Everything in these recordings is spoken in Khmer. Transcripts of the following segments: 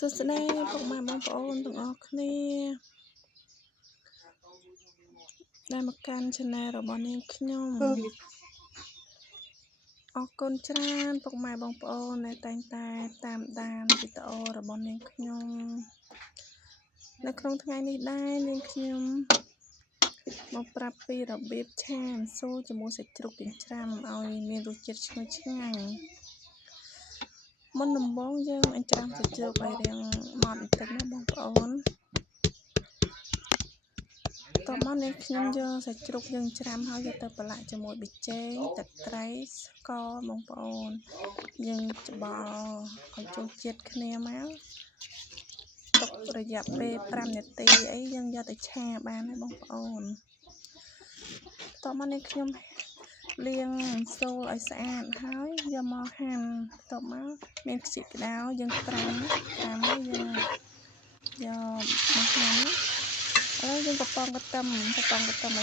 សួស្តីពុកម៉ែបងប្អូនទាំងអស់គ្នាដែលមកកាន់ Channel របស់នាងខ្ញុំអរគុណច្រើនពុកម៉ែបងប្អូនដែលតែងតែតាមដានវីដេអូរបស់នាងខ្ញុំនៅក្នុងថ្ងៃនេះដែរនាងខ្ញុំមកប្រាប់ពីរបៀបឆាម្សៅជាមួយសាច់ជ្រូកចិញ្ច្រាំឲ្យមានរសជាតិឈ្ងុយឆ្ងាញ់មុនដំបូងយើងអញ្ច្រាំសាច់ជ្រូកឲ្យរាងម៉ត់បន្តិចណាបងប្អូនតោះមកនាងខ្ញុំយកសាច់ជ្រូកយើងច្រាំហើយយកទៅប្រឡាក់ជាមួយប៊ីចេងទឹកត្រីស្ករបងប្អូនយើងច្បល់ឲ្យចូលជាតិគ្នាមកទុករយៈពេល5នាទីអីយើងយកទៅឆាបានហើយបងប្អូនតោះមកនាងខ្ញុំលាងម្សៅឲ្យស្អាតហើយយកមកហាន់តោះមកមានខ្ជិះក្តៅយើងត្រាំហើយយើងយកមកហាន់ហើយយើងកំប៉ុងកន្ទឹមឲ្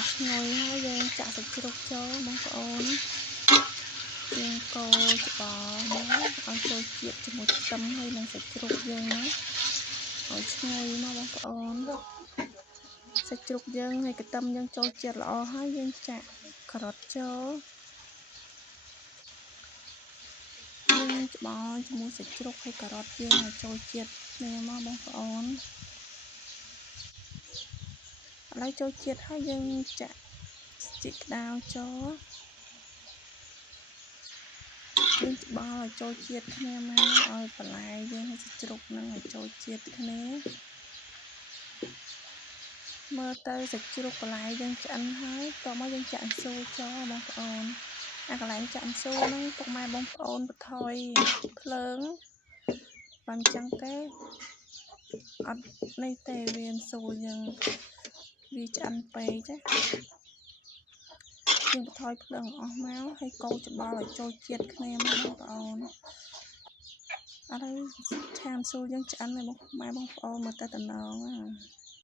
យឈ្ងុយហើយយើងចាក់សាច់ជ្រូកចូលបងប្អូនយើងកូរច្បល់មកឲ្យចូលជាតិជាមួយខ្ទឹមហើយនិងសាច់ជ្រូកយើងណាឲ្យឈ្ងុយមកបងប្អូនសាច់ជ្រូកយើងហើយខ្ទឹមយើងចូលជាតិល្អហើយយើងចាក់ការ៉ុតចូលយើងច្បល់ជាមួយសាច់ជ្រូកហើយការ៉ុតយើងឲ្យចូលជាតិគ្នាមកបងប្អូនឥឡូវចូលជាតិហើយយើងចាក់ជីកក្តៅចូលយើងច្បល់ឲ្យចូលជាតិគ្នាមកឲ្យបន្លែយើងហើយសាច់ជ្រូកនឹងឲ្យចូលជាតិគ្នាមើលទៅសាច់ជ្រូកបន្លែយើងឆ្អិនហើយតោះមកយើងចាក់អង្សូវចូលបងប្អូនអាកន្លែងចាក់អង្សូវហ្នឹងពុកម៉ែបងប្អូនបន្ថយភ្លើងបានចឹងទេអត់នេះទេវាអង្សូវយើងវាឆ្អិនពេកចាយើងបន្ថយភ្លើងអស់មកហើយកូរច្បល់ឲ្យចូលជាតិគ្នាមកបងប្អូនឥឡូវឆាម្សៅយើងឆ្អិនហើយបងម៉ែបងប្អូនមើលទៅតំណង